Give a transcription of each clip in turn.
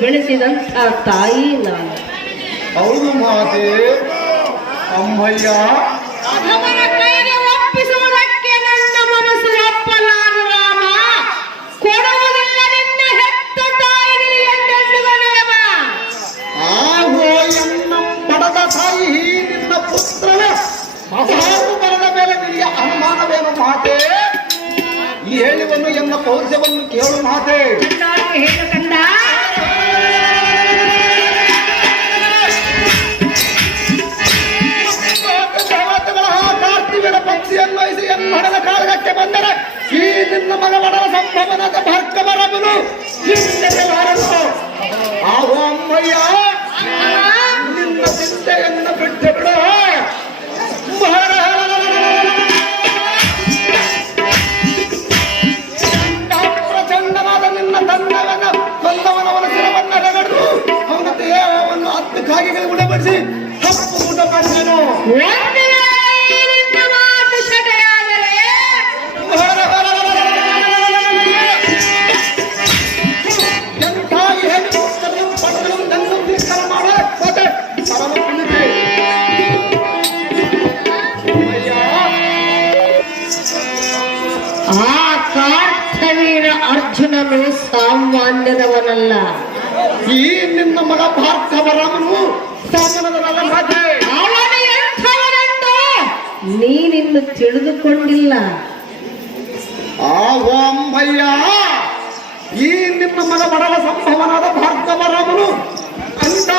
ಬೆಳೆಸಿದಂತ ತಾಯಿ ನಾನು. ಹೌದು ಮಾತೆ. ಅಮ್ಮಯ್ಯ, ಅವನ ಕೈಗೆ ಒಪ್ಪಿಸುವುದಕ್ಕೆ ನನ್ನ ಮನಸ್ಸು ಒಪ್ಪಲಾರ ರಾಮ. ಕೊಡುವುದಿಲ್ಲ ನಿನ್ನ ಹೆತ್ತ ತಾಯಿ ಎಂದೆನ್ನುವನೇವ. ಆಗೋ ಎನ್ನ ಪಡೆದ ತಾಯಿ ನಿನ್ನ ಪುತ್ರನ ಮಹಾರು ಬರದ ಮೇಲೆ ನಿನಗೆ ಅನುಮಾನವೇನು ಮಾತೆ? ಈ ಹೇಳಿವನ್ನು ಎನ್ನ ಪೌರುಷವನ್ನು ಕೇಳು ಮಾತೆ. ಹೇಳು ಕಂದ. ಪಕ್ಷಿಯನ್ನು ಎನ್ನೊಡನ ಕಾಳಗಕ್ಕೆ ಬಂದರೆ ಈ ನಿನ್ನ ಮಗವಡರ ಸಂಭವನದ ಭಾರ್ಗವರವನು ಚಿಂತೆಯಲಾರನು. ಆಗೋ ಅಮ್ಮಯ್ಯ, ನಿನ್ನ ಚಿಂತೆಯನ್ನು ಬಿಟ್ಟು ಬಿಡು. ಪ್ರಚಂಡನಾದ ನಿನ್ನ ಬಂದವನವನ ಶಿರವನ್ನ ರಗಡು ಅವನ ದೇಹವನ್ನು 10 ಕಾಗೆಗಳು ಉಡಬಡಿಸಿ ಕಪ್ಪು ಊಟ ಮಾಡಿದನು. ಆ ಕಾರ್ತವೀರ ಅರ್ಜುನನು ಸಾಮಾನ್ಯದವನಲ್ಲ. ಈ ನಿನ್ನ ಮಗ ಭಾರ್ಗವರಾಮನು ಸಾಮಾನ್ಯದವನಲ್ಲ ಮಾತೆ. ಅವನು ಎಂಥವನೆಂದು ನೀನಿನ್ನು ತಿಳಿದುಕೊಂಡಿಲ್ಲ. ಆಗೋ ಅಂಬಯ್ಯ, ಈ ನಿನ್ನ ಮಗ ಬಡವ ಸಂಭವನಾದ ಭಾರ್ಗವರಾಮನು ಅಂತ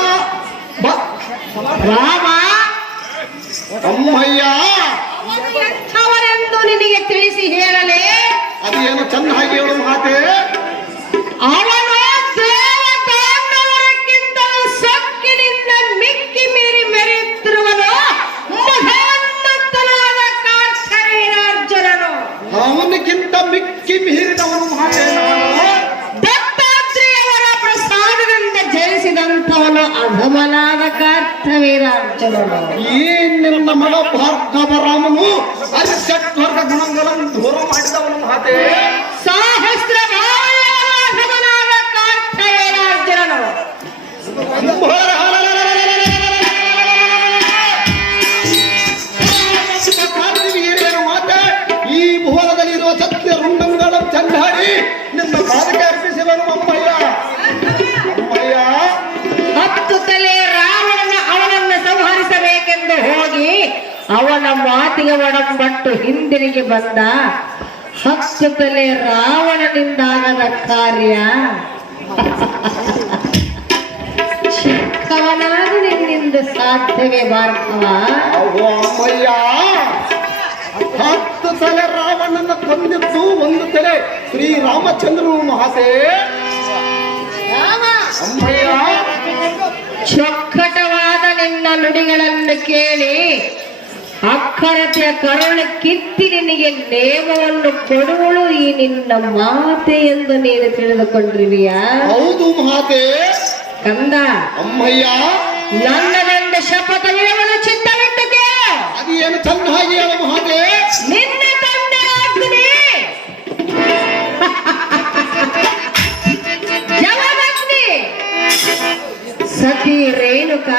ರಾಮ ಅಮ್ಮಯ್ಯ ಎಂಥವನೆಂದು ನಿನಗೆ ತಿಳಿಸಿ ಹೇಳಲೇ? ಅದೇನು ಚೆನ್ನಾಗಿ ಹೇಳು ಮಾತೆ. ಅವನು ದೇವತಾಂಡವರಕ್ಕಿಂತಲೂ ಸೊಕ್ಕಿನಿಂದ ಮಿಕ್ಕಿ ಮೀರಿ ಮೆರೆಯುತ್ತಿರುವನು ಮಹೋನ್ನತನಾದ ಕಾರ್ತವೀರಾರ್ಜುನನು. ಅವನಿಗಿಂತ ಮಿಕ್ಕಿ ಮೀರಿದವನು ಮಾತೆ. ದತ್ತಾತ್ರೇಯವರ ಪ್ರಸಾದದಿಂದ ಜಯಿಸಿದಂಥವನು ಅಧಮನಾದ ಕಾರ್ತವೀರಾರ್ಜುನನು. ಈ ನಿನ್ನ ಮಗ ಭಾರ್ಗವರಾಮನು ಅರಿಷಡ್ವರ್ಗ ಗುಣಗಳನ್ನು ದೂರ ಮಾಡಿದವನು ಮಾತೆ. ಸಹಸ್ರ ಅಧಮನಾದ ಕಾರ್ತವೀರಾರ್ಜುನನು. ಮಾತೆ, ಈ ಭುವನದಲ್ಲಿರುವ ಸತ್ಯ ರುಂಡಗಳನ್ನು ಚಂಡಾಡಿ ನಿನ್ನ ಪಾದಕ್ಕೆ ಅರ್ಪಿಸಿದನು ಅಮ್ಮಯ್ಯ. ಅಮ್ಮಯ್ಯ, 10 ತಲೆ ರಾವಣನ ಅವನನ್ನು ಸಂಹರಿಸಬೇಕೆಂದು ಹೋಗಿ ಅವನ ಮಾತಿಗೆ ಒಡಂಬಟ್ಟು ಹಿಂದಿರುಗಿ ಬಂದ. 10 ತಲೆ ರಾವಣನಿಂದಾಗದ ಕಾರ್ಯ ಚಿಕ್ಕವನಾಗಿ ನಿನ್ನಿಂದ ಸಾಧ್ಯವೇ ಭಾರ್ಗವ? ಅಮ್ಮಯ್ಯ, 10 ತಲೆ ರಾವಣನ ಕೊಂದಿದ್ದು 1 ತಲೆ ಶ್ರೀರಾಮಚಂದ್ರನು ಮಹಾತೆ. ಅಮ್ಮಯ್ಯ, ಚೊಕ್ಕಟವಾದ ನಿನ್ನ ನುಡಿಗಳನ್ನು ಕೇಳಿ ಅಕ್ಷರತೆಯ ಕರುಣ ಕಿತ್ತಿ ನಿನಗೆ ನೇಮವನ್ನು ಕೊಡುವಳು ಈ ನಿನ್ನ ಮಾತೆ ಎಂದು ನೀನು ತಿಳಿದುಕೊಂಡಿರುವಿಯಾ? ಹೌದು ಮಾತೆ. ಕಂದ, ಅಮ್ಮಯ್ಯ, ನನ್ನದೆಂದ ಶಪಥ ಇರುವುದು ಚಿತ್ತವಿಟ್ಟು ಕೇಳು. ಅದೇನು ಚೆನ್ನಾಗಿ ಹೇಳು ಮಾತೆ. ನಿನ್ನ ತಂದೆ ಅಗ್ನಿ ಸತಿ ರೇಣುಕ